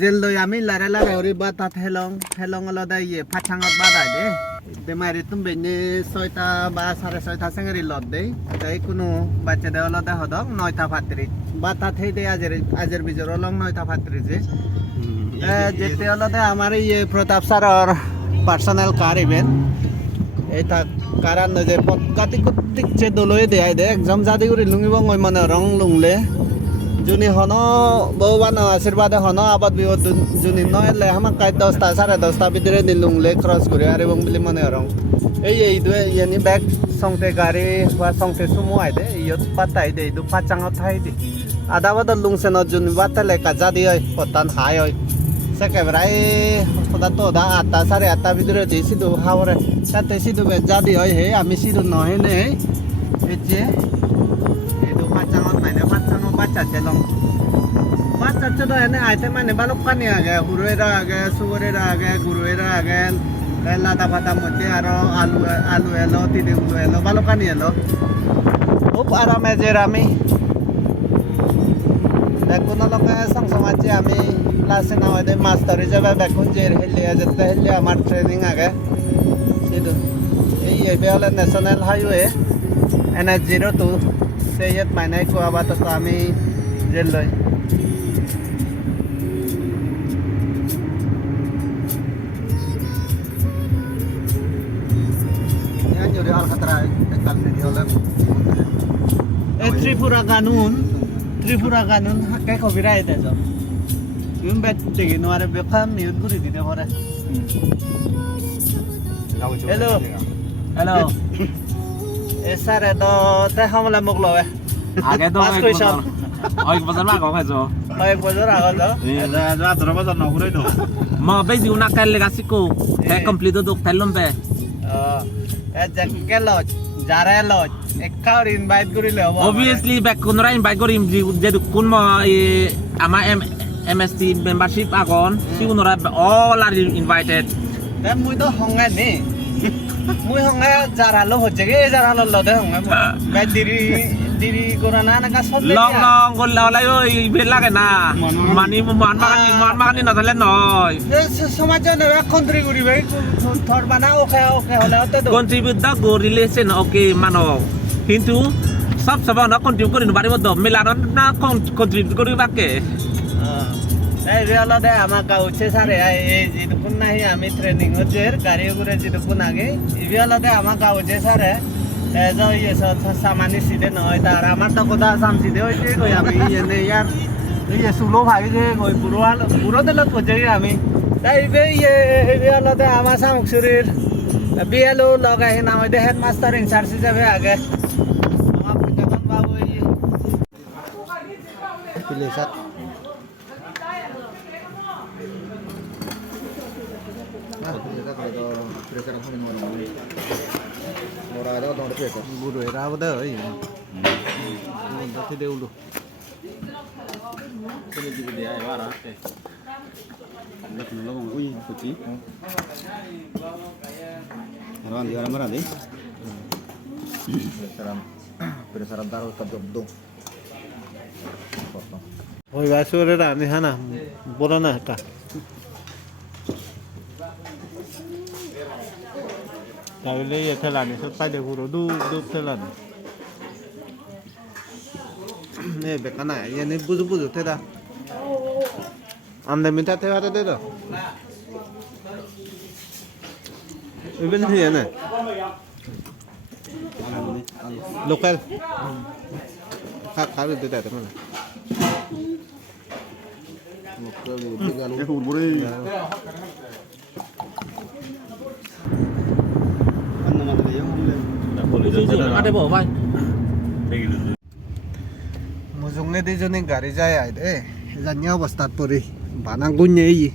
Zelloi ami la ori batat helong aloda ye pachangot badai de. Demari tumbe ne 6টা বা 6:30 sengeri lot de. Tai kuno bacha de aloda hodok 9টা patri. Batat he de ajer bijor olong 9টা patri je. Jete aloda amar ye Pratap sir or personal car event. Eta karan je potkati kutik che doloi de ai de exam jadi guri lungi bong oi mane rong lungle. Juni hono bawano asyirwade hono abad biod juni noile hamak kai 10টা 10:30 bidire ni lungle cross guri are bong bili mane rong. Ei du yani back songte gari wa songte sumo ai de yot patai de du pachang thai de. Ada bada lungse no juni batale ka jadi oi potan hai oi. Sekebrai khoda to da 8টা 8:30 bidire de sidu hawre. Sate sidu be jadi oi he ami sidu no he ne. Eje itu pacangot mainnya pacangot baca celong baca cedo ini item mana balokan ya ga huruera ga suwerera ga guruera ga kala dapat mute aro alu elo tidi ulu elo balokan ya lo up arame jerami bekun lo ka song aja ami lase na ode master jabe bekun jer helle ajate helle amar training age sidu ei beala national highway NH02 seyet mainai ko abata kami jelloi yan juri al khatra ekal video lam Tripura ganun hakai copyright aja yun bet degi noare bekam mute guri dite pore hello Esar itu teh kamu lemuk loh ya. Agak tuh Mas question. Oh, ik pasar mah kok aja. Kayak bocor agak loh. Ada terus pasar nongkrong itu. Mau beli una kali legasiku. Kayak komplit tuh telum be. Jaket lo, jare lo, ekor invite guri lo. Obviously back kunra invite guri jadi kun mau ama MST membership akon. Si kunra all are invited. Dan mu itu hongan nih. Mui honga jara lo hojege jara lo de honga ba diri korana na ka sob long gol la yo bela ke na mani man makan ni na thale noy সমাজে না contribute ভাই থর বানা ওকে হলে হতে তো contribute da go relation okay mano কিন্তু সব না contribute করি বাড়ি মধ্যে মেলানো না contribute করি বাকে এই রেলা দে আমাকা উচ্ছে সারে এই যেটুকুন নাই আমি ট্রেনিং হচ্ছে গাড়ি করে যেটুকুন আগে ইবেলা দে আমাকা উচ্ছে সারে এজো ইয়ে সামানি সিদে নয় তার আমার তো কথা সাম সিদে হইছে কই আমি এনে ইয়ার ইয়ে সুলো ভাই যে কই পুরো দিলত কইছে আমি তাই ইবেলা দে আমার সামক শরীর বিএলও লগাই নাম দে হেডমাস্টার ইনচার্জ হিসেবে আগে আমার পিতাকান বাবু এই পিলেসাত Guru era apa dah? Ini, nanti dia ulu. Ini juga dia ya warah. Anda dulu ngomong, ui, kucing. Heran dia ramai nanti. Berdasarkan taruh kedok. Oh, basur era ni hana, bola na ka. তাহলে এই খেলানি সব পাইলে পুরো ডুব খেলানি নে বেকানা এনে বুঝু তেদা আমদে মিঠা তে হাতে দে তো ইভেন হিয়ে না লোকাল খাবে দিতে তো মানে লোকাল দিগালো এ উড়বরে Ada bawa apa? Muzungnya di sini garis jaya deh, jangan wastat puri, bananggunnya ini.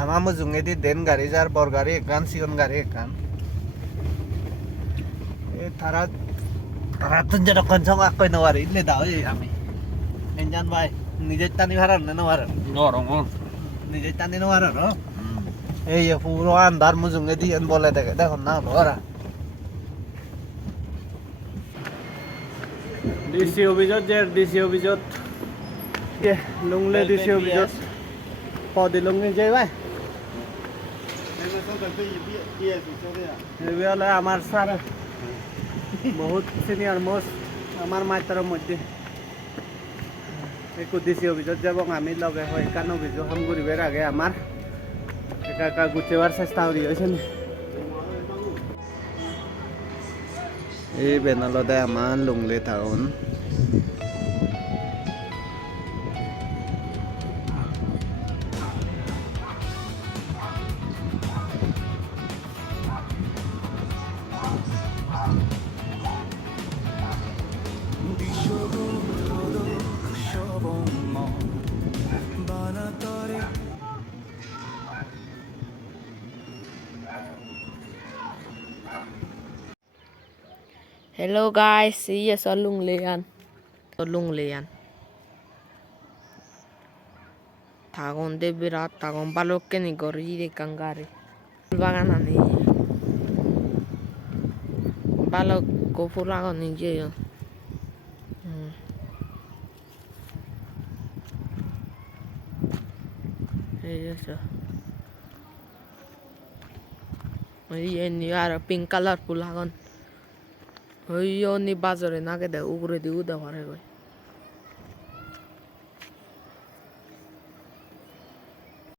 Ama muzungnya di den garis jar bor garis kan, sion garis kan. Tarat tuh jadi konsong aku yang nawari, ini tahu ya kami. Enjan bay, nijat tani haran, nawaran. Ngorong. Nijat tani nawaran, oh. Ya puruan dar muzungnya di en boleh deh, dah kena bora. DC অভিযোগ Yeah, Lunglei this year we just for the Lunglei jay bhai. ये वाला हमार सारा बहुत senior most हमार माइटर मध्य एक उद्देश्य ভিতৰত যাব আমি লগে হয় কানো বিজু হাম ঘুৰিবৰ আগে আমাৰ একা গুচেৱাৰ চেষ্টা কৰি আছে নি এই বেনালতে আমাৰ লুংলে town Hello guys, see you ở Lunglei. Ở Lunglei. 다곤데 비라 다곤 발로케니 거리데 깡가리. 바가나니. 발로 고프라고니 제요. Eso. Oye, ni ara pink color pulagon. Oye, ni bazore na que de ugre de uda varego.